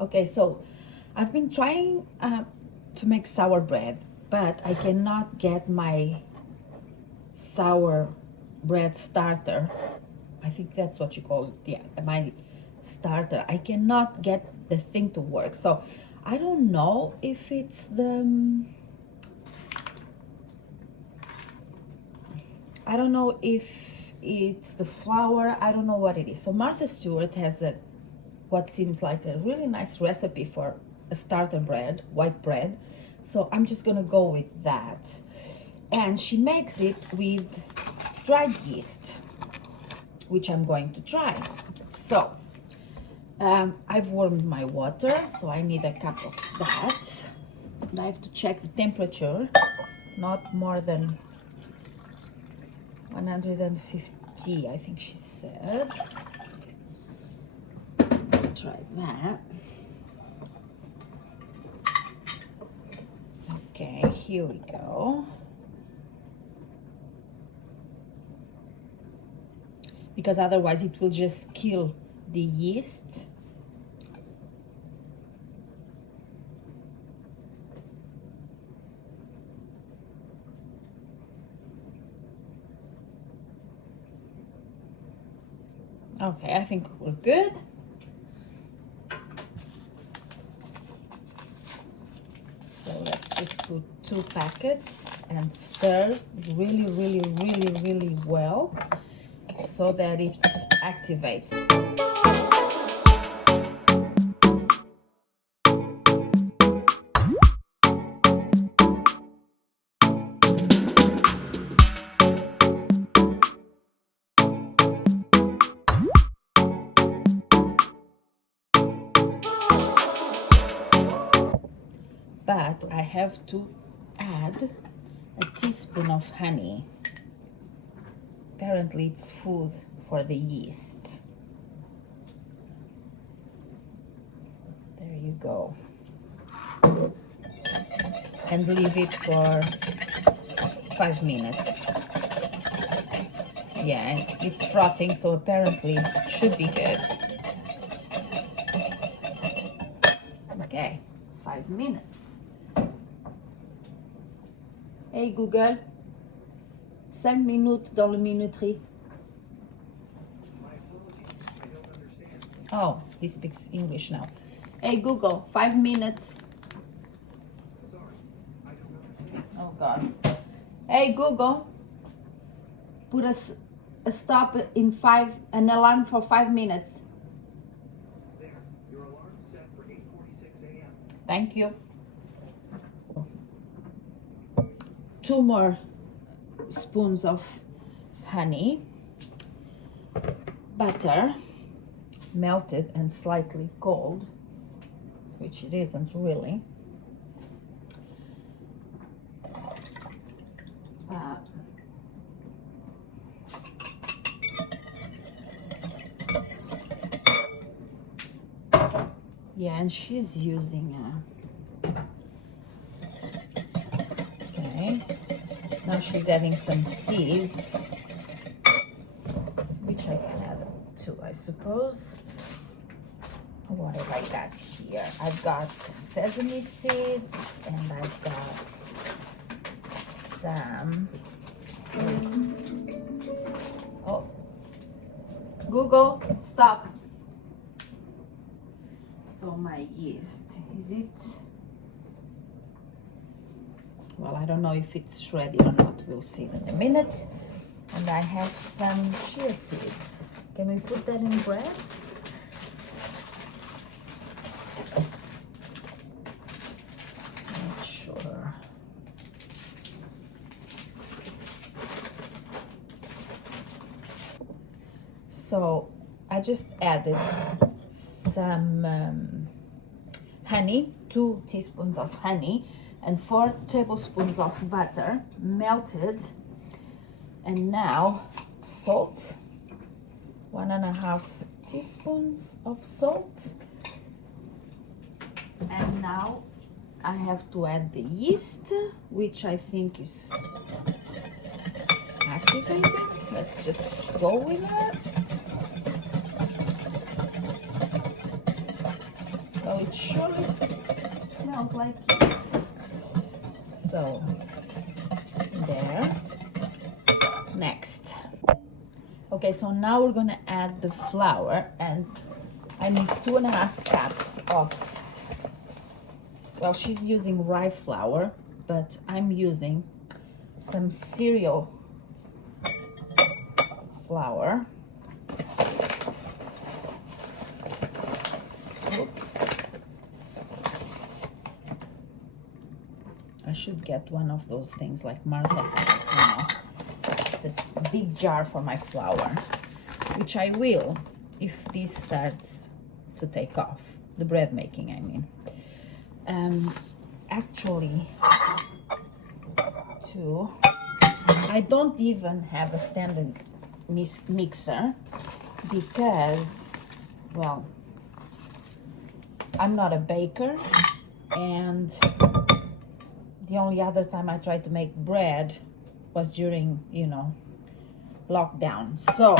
Okay, so I've been trying to make sour bread, but I cannot get my sour bread starter. I think that's what you call it. Yeah, my starter. I cannot get the thing to work. So I don't know if it's the I don't know if it's the flour. I don't know what it is. So Martha Stewart has what seems like a really nice recipe for a starter bread, white bread. So I'm just gonna go with that. And she makes it with dried yeast, which I'm going to try. So I've warmed my water, so I need a cup of that. And I have to check the temperature, not more than 150, I think she said. Try that. Okay, here we go. Because otherwise it will just kill the yeast. Okay, I think we're good. So let's just put 2 packets and stir really well so that it activates. But I have to add a teaspoon of honey. Apparently it's food for the yeast. There you go. And leave it for 5 minutes. Yeah, it's frothing, so apparently it should be good. Okay, 5 minutes. Hey Google, 5 minutes dans la minuterie. Oh, he speaks English now. Hey Google, 5 minutes. Oh God. Hey Google, put a stop in an alarm for 5 minutes. There, your alarm set for 8:46 a.m. Thank you. 2 more spoons of honey, butter, melted and slightly cold, which it isn't really. Yeah, and she's using okay. Now she's adding some seeds, which I can add too, I suppose. What have I got here? I've got sesame seeds and I've got some. Oh, Google, stop. So my yeast, is it? Well, I don't know if it's ready or not. We'll see in a minute. And I have some chia seeds. Can we put that in bread? Not sure. So I just added some honey, 2 teaspoons of honey, and 4 tablespoons of butter melted. And now salt, 1.5 teaspoons of salt. And now I have to add the yeast, which I think is activated. Let's just go with it. So it like yeast. So there. Next. Okay, so now we're gonna add the flour, and I need 2.5 cups of, well, she's using rye flour, but I'm using some cereal flour. Oops. I should get one of those things like Martha has, just a big jar for my flour, which I will if this starts to take off, the bread making, I mean. Actually, too, I don't even have a standard mixer because, well, I'm not a baker, and the only other time I tried to make bread was during, lockdown. So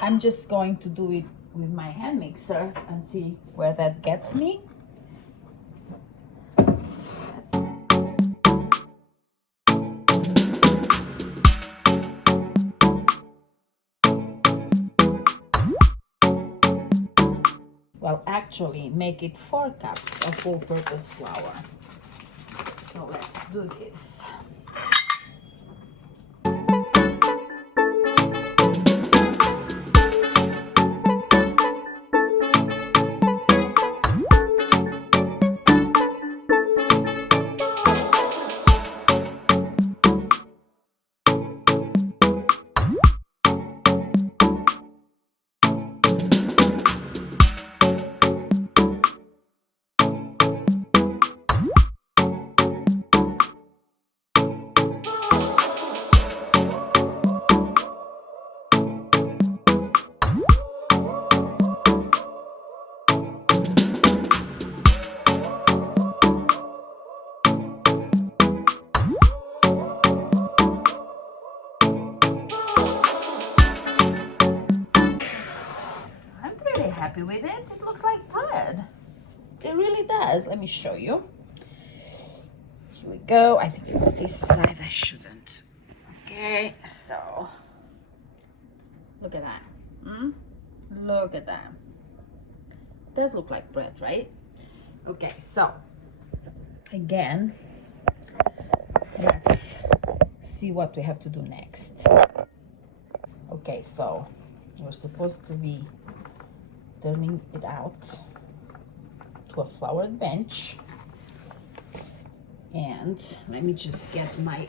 I'm just going to do it with my hand mixer and see where that gets me. Well, actually make it 4 cups of all-purpose flour. So let's do this. Happy with it. It looks like bread. It really does. Let me show you. Here we go. I think it's this side. I shouldn't. Okay, so look at that. Look at that. It does look like bread, right? Okay, so again, let's see what we have to do next. Okay, so we're supposed to be turning it out to a floured bench, and let me just get my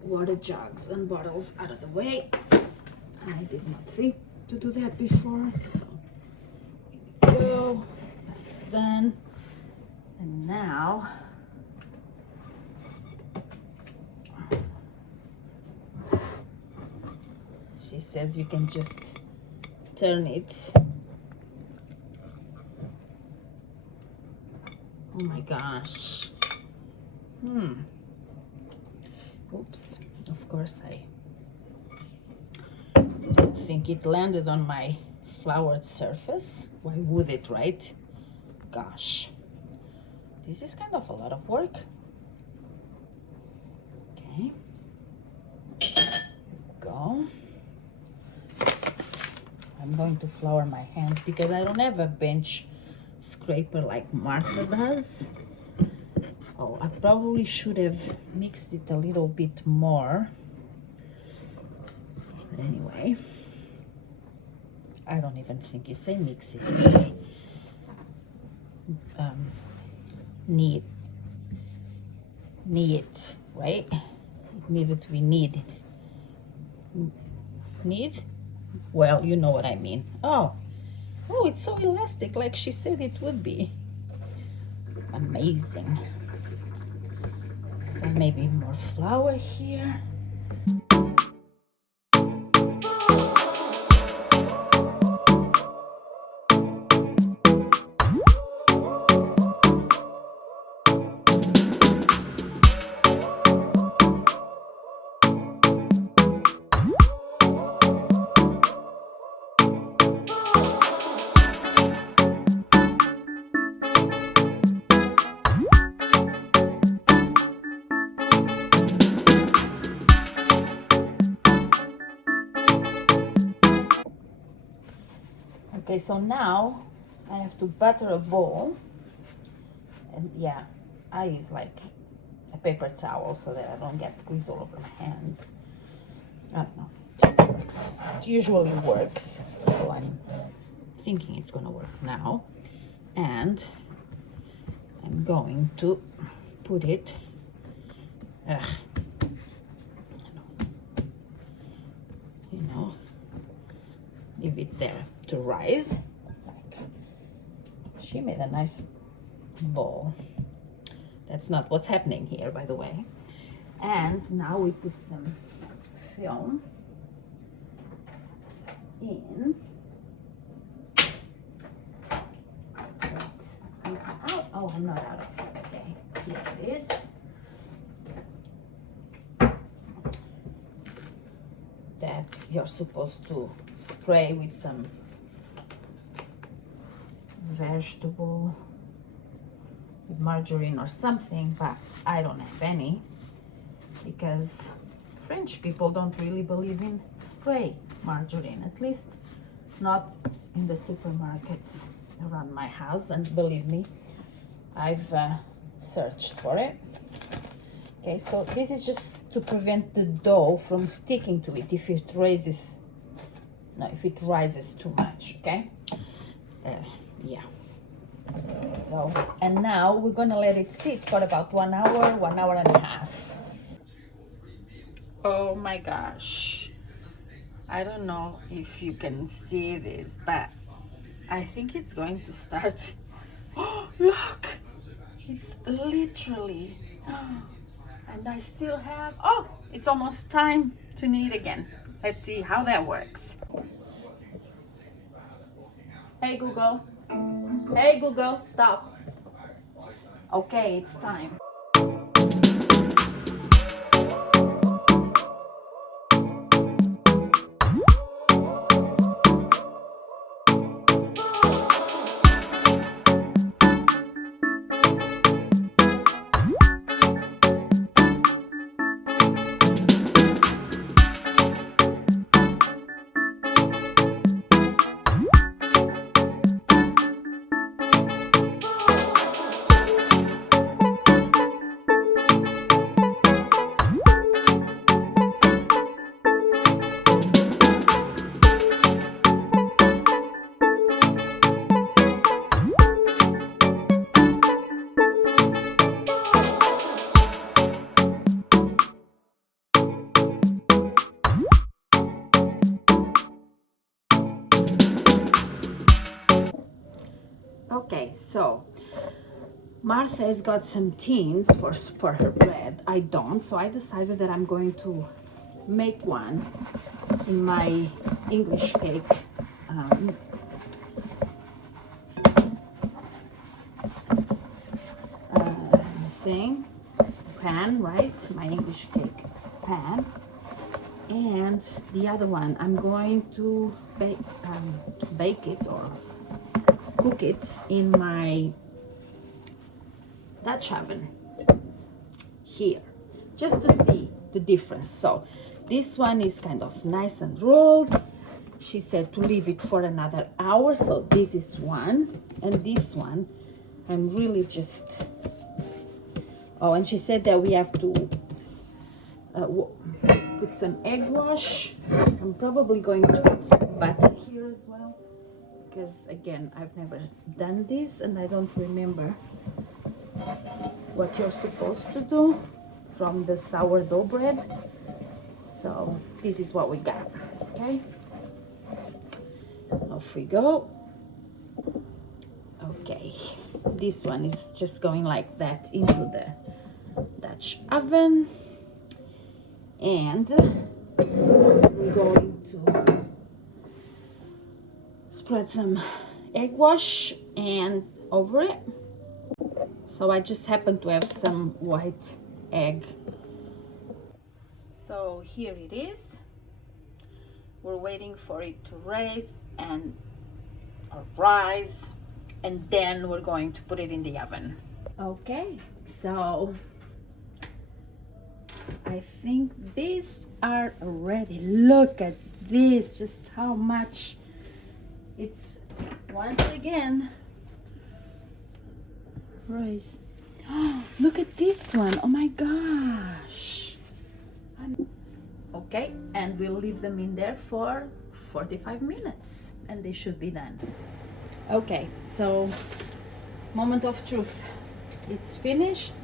water jugs and bottles out of the way. I did not think to do that before, so here we go. That's done. And now she says you can just turn it. Oh my gosh. Oops. Of course, I don't think it landed on my floured surface. Why would it, right? Gosh. This is kind of a lot of work. Okay. Go. I'm going to flour my hands because I don't have a bench scraper like Martha does. Oh, I probably should have mixed it a little bit more. But anyway, I don't even think you say mix it, you say knead, right? It needed to be kneaded. Knead? Well, you know what I mean. Oh, it's so elastic, like she said it would be. Amazing. So maybe more flour here. Okay, so now I have to butter a bowl, and yeah, I use like a paper towel so that I don't get grease all over my hands. I don't know, it works. It usually works, so I'm thinking it's gonna work now. And I'm going to put it, you know, leave it there to rise. Like, she made a nice ball. That's not what's happening here, by the way. And now we put some film in. I'm out. Oh, I'm not out of it. Okay, here it is. That you're supposed to spray with some vegetable margarine or something, but I don't have any because French people don't really believe in spray margarine, at least not in the supermarkets around my house. And believe me, I've searched for it. Okay, so this is just to prevent the dough from sticking to it if it rises too much. Okay, yeah. So, and now we're gonna let it sit for about 1 hour, 1 hour and a half. Oh my gosh, I don't know if you can see this, but I think it's going to start. Oh, look, it's literally, and I still have, oh, it's almost time to knead again. Let's see how that works. Hey Google. Hey Google, stop. Okay, it's time. Okay, so Martha has got some tins for her bread. I don't, so I decided that I'm going to make one in my English cake pan, right? My English cake pan. And the other one, I'm going to bake it or cook it in my Dutch oven here, just to see the difference. So this one is kind of nice and rolled. She said to leave it for another hour, so this is one, and this one I'm really just, oh, and she said that we have to put some egg wash. I'm probably going to put some butter here as well, because again, I've never done this and I don't remember what you're supposed to do from the sourdough bread. So this is what we got. Okay, off we go. Okay, this one is just going like that into the Dutch oven, and we're going to spread some egg wash and over it. So I just happen to have some white egg. So here it is. We're waiting for it to rise and then we're going to put it in the oven. Okay, so I think these are ready. Look at this, just how much it's once again. Rice. Oh, look at this one. Oh my gosh. Okay, and we'll leave them in there for 45 minutes and they should be done. Okay, so moment of truth. It's finished.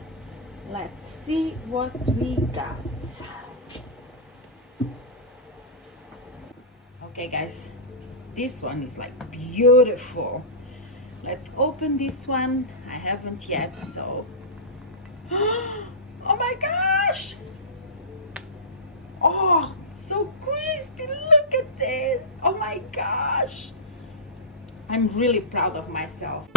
Let's see what we got. Okay guys, this one is like beautiful. Let's open this one. I haven't yet, so oh my gosh, oh, so crispy. Look at this. Oh my gosh, I'm really proud of myself.